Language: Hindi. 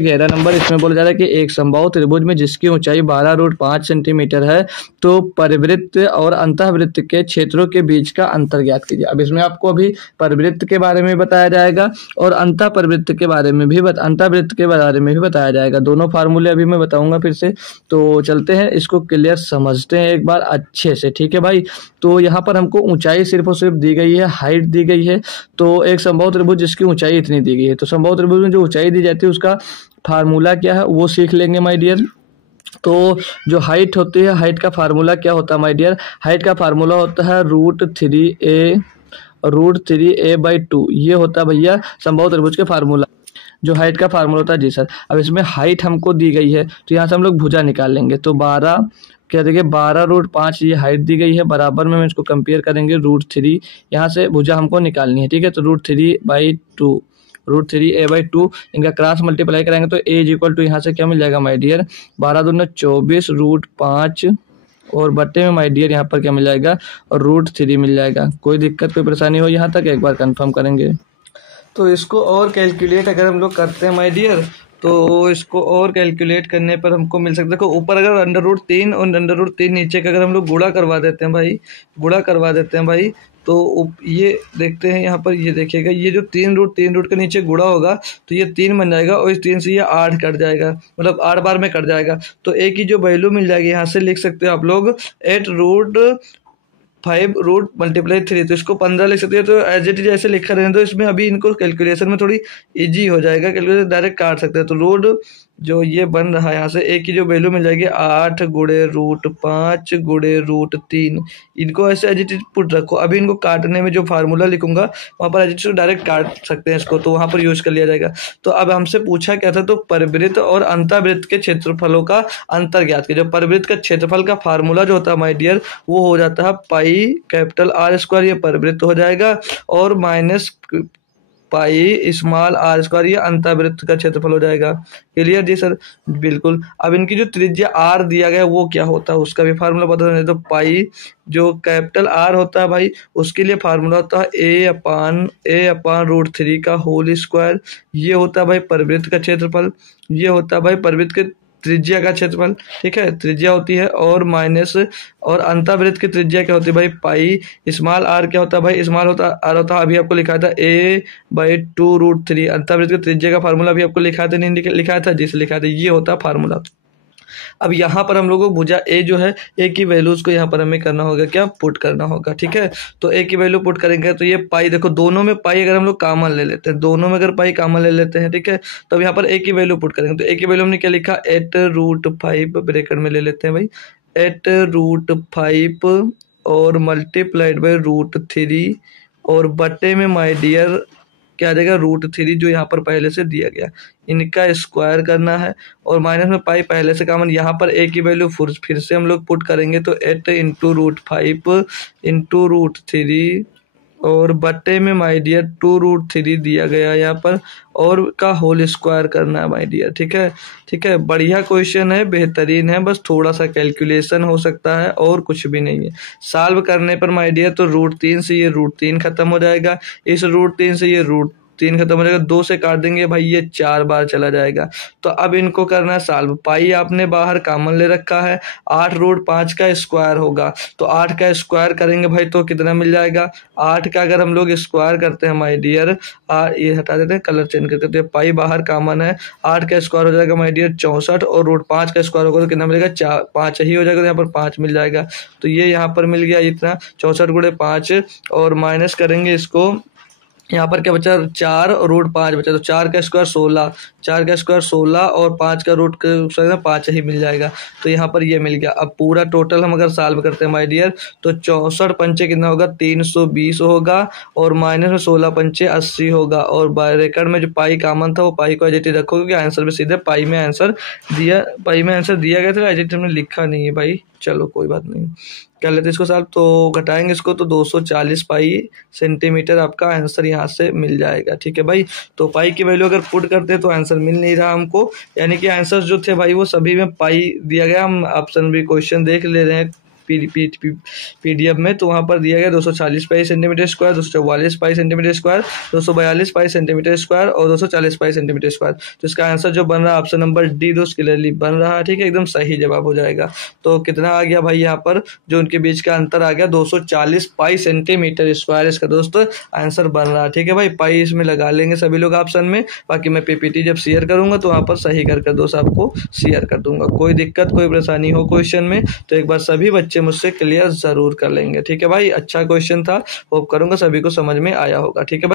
11 नंबर इसमें बोला जा रहा है कि एक समबाहु त्रिभुज में जिसकी ऊंचाई 12√5 सेंटीमीटर है तो परिवृत्त और अंतःवृत्त के क्षेत्रों के बीच का अंतर ज्ञात कीजिए। अब इसमें आपको अभी परिवृत्त के बारे में बताया जाएगा और अंतःपरिवृत्त के बारे में भी अंतःवृत्त के बारे में भी बताया जाएगा। दोनों फार्मूले अभी मैं बताऊंगा फिर से। तो चलते हैं, इसको क्लियर समझते हैं एक बार अच्छे से, ठीक है भाई। तो यहाँ पर हमको ऊंचाई सिर्फ और सिर्फ दी गई है, हाइट दी गई है। तो एक समबाहु त्रिभुज जिसकी ऊंचाई इतनी दी गई है, तो समबाहु त्रिभुज में जो ऊंचाई दी जाती है उसका फार्मूला क्या है वो सीख लेंगे माय डियर। तो जो हाइट होती है, हाइट का फार्मूला क्या होता है माय डियर? हाइट का फार्मूला होता है √3a/2। ये होता है भैया समबाहु त्रिभुज के फार्मूला, जो हाइट का फार्मूला होता है। जी सर। अब इसमें हाइट हमको दी गई है तो यहाँ से हम लोग भुजा निकाल लेंगे। तो 12 क्या देखिए 12√5 ये हाइट दी गई है, बराबर में हम इसको कंपेयर करेंगे √3। यहाँ से भुजा हमको निकालनी है, ठीक है। तो √3a/2 इनका क्रॉस मल्टीप्लाई करेंगे तो a = यहाँ से क्या मिल जाएगा माय डियर? 12 दूनी 24 √5 और बट्टे में माय डियर यहाँ पर क्या मिल जाएगा? और √3 मिल जाएगा। कोई दिक्कत कोई परेशानी हो यहाँ तक एक बार कंफर्म करेंगे। तो इसको और कैलकुलेट अगर हम लोग करते हैं माय डियर, तो इसको और कैलकुलेट करने पर हमको मिल सकता है। देखो ऊपर अगर √3 और √3 नीचे का अगर हम लोग गुणा करवा देते हैं भाई, तो ये देखते हैं यहाँ पर, ये देखिएगा ये जो 3 रूट के नीचे गुणा होगा तो ये 3 बन जाएगा और इस 3 से ये 8 कट जाएगा, मतलब 8 बार में कट जाएगा। तो a की जो वैल्यू मिल जाएगी यहाँ से लिख सकते हो आप लोग 8√5√3। तो इसको 15 लिख सकते हैं। तो एज इट इज ऐसे लिखा रहने दो, इसमें अभी इनको कैलकुलेशन में थोड़ी इजी हो जाएगा, कैलकुलेशन डायरेक्ट काट सकते हैं। तो रूट जो ये बन रहा है यहाँ से a की जो वैल्यू मिल जाएगी 8 गुणे √5 गुणे √3, इनको ऐसे एज इट इज पुट रखो। अभी इनको काटने में जो फार्मूला लिखूंगा वहाँ पर एज इट इज डायरेक्ट काट सकते हैं इसको, तो वहाँ पर यूज कर लिया जाएगा। तो अब हमसे पूछा क्या था? तो परिवृत्त और अंतःवृत्त के क्षेत्रफलों का अंतर ज्ञात कीजिए। जो परिवृत्त का क्षेत्रफल का फार्मूला जो होता है माय डियर वो हो जाता है πR², ये परिवृत्त हो जाएगा, और माइनस πr², ये अंतःवृत्त का क्षेत्रफल हो जाएगा। क्लियर जी सर? बिल्कुल। अब इनकी जो त्रिज्या r दिया गया है वो क्या होता है उसका भी फार्मूला बता दें। तो पाई जो R होता है भाई उसके लिए फार्मूला होता है a/√3 का होल स्क्वायर। ये होता है भाई परिवृत्त का क्षेत्रफल, ये होता है भाई परिवृत्त के त्रिज्या का क्षेत्रफल, ठीक है, त्रिज्या होती है, और माइनस और अंतःवृत्त की त्रिज्या क्या होती है भाई πr क्या होता है भाई? r होता है, अभी आपको लिखा था a/2√3। अंतःवृत्त की त्रिज्या का फार्मूला भी आपको लिखा था, नहीं लिखा था? जिस लिखा था, ये होता है फार्मूला। अब यहाँ पर हम लोगों को भुजा a जो है a की वैल्यूज को यहाँ पर हमें करना होगा, क्या पुट करना होगा, ठीक है। तो a की वैल्यू पुट करेंगे तो ये पाई, देखो दोनों में पाई अगर हम लोग कॉमन ले लेते हैं, दोनों में अगर पाई कॉमन ले लेते हैं, ठीक है, तो अब यहाँ पर a की वैल्यू पुट करेंगे। तो a की वैल्यू हमने क्या लिखा? 8√5 ब्रैकेट में ले लेते हैं भाई, 8√5 और मल्टीप्लाइड बाई √3 और बटे में माय डियर क्या आ जाएगा? √3 जो यहाँ पर पहले से दिया गया, इनका स्क्वायर करना है, और माइनस में पाई पहले से कॉमन, यहाँ पर a की वैल्यू फिर से हम लोग पुट करेंगे। तो 8 × √5 × √3 और बट्टे में माय डियर 2√3 दिया गया यहाँ पर, और का होल स्क्वायर करना है माय डियर, ठीक है। ठीक है, बढ़िया क्वेश्चन है, बेहतरीन है, बस थोड़ा सा कैलकुलेशन हो सकता है और कुछ भी नहीं है। सॉल्व करने पर माय डियर तो √3 से ये √3 खत्म हो जाएगा, इस √3 से ये √3 खत्म हो जाएगा, 2 से काट देंगे भाई, ये 4 बार चला जाएगा। तो अब इनको करना है सॉल्व। पाई आपने बाहर कॉमन ले रखा है, 8√5 का स्क्वायर होगा, तो 8 का स्क्वायर करेंगे भाई तो कितना मिल जाएगा? 8 का अगर हम लोग स्क्वायर करते हैं माय डियर, ये हटा देते हैं, कलर चेंज करते हैं, पाई बाहर कॉमन है, 8 का स्क्वायर हो जाएगा माय डियर 64, और √5 का स्क्वायर होगा तो कितना मिलेगा? 5 ही हो जाएगा, तो यहाँ पर 5 मिल जाएगा। तो ये यहाँ पर मिल गया इतना 64 × 5, और माइनस करेंगे इसको, यहाँ पर क्या बचा? 4 और √5 बचा, तो 4 का स्क्वायर 16, 4 का स्क्वायर 16 और 5 का रूट 5 ही मिल जाएगा। तो यहाँ पर ये मिल गया। अब पूरा टोटल हम अगर सॉल्व करते हैं माय डियर तो 64 पंचे कितना होगा? 320 होगा, और माइनस में 16 पंचे 80 होगा, और ब्रैकेट में जो पाई कॉमन था वो पाई को एज रखोगे कि आंसर में सीधे पाई में आंसर दिया गया था, एज हमने लिखा नहीं है भाई, चलो कोई बात नहीं, कर लेते इसको सॉल्व। तो घटाएंगे इसको तो 240 पाई सेंटीमीटर आपका आंसर यहाँ से मिल जाएगा, ठीक है भाई। तो पाई की वैल्यू अगर पुट करते हैं तो आंसर मिल नहीं रहा हमको, यानी कि आंसर जो थे भाई वो सभी में पाई दिया गया। हम ऑप्शन भी क्वेश्चन देख ले रहे हैं, PDF में, तो वहाँ पर दिया गया 240 पाई सेंटीमीटर स्क्वायर, 244 पाई सेंटीमीटर स्क्वायर, 242 पाई सेंटीमीटर स्क्वायर और 240 पाई सेंटीमीटर स्क्वायर। तो इसका आंसर जो बन रहा है ऑप्शन नंबर डी दोस्त क्लियरली बन रहा है, ठीक है, एकदम सही जवाब हो जाएगा। तो कितना आ गया भाई यहाँ पर जो उनके बीच का अंतर आ गया 240 पाई सेंटीमीटर स्क्वायर, इसका दोस्तों आंसर बन रहा है, ठीक है भाई। पाई इसमें लगा लेंगे सभी लोग ऑप्शन में, बाकी मैं PPT जब शेयर करूंगा तो वहाँ पर सही कर दोस्त आपको शेयर कर दूंगा। कोई दिक्कत कोई परेशानी हो क्वेश्चन में तो एक बार सभी बच्चे मुझसे क्लियर जरूर कर लेंगे, ठीक है भाई। अच्छा क्वेश्चन था, होप करूंगा सभी को समझ में आया होगा, ठीक है भाई।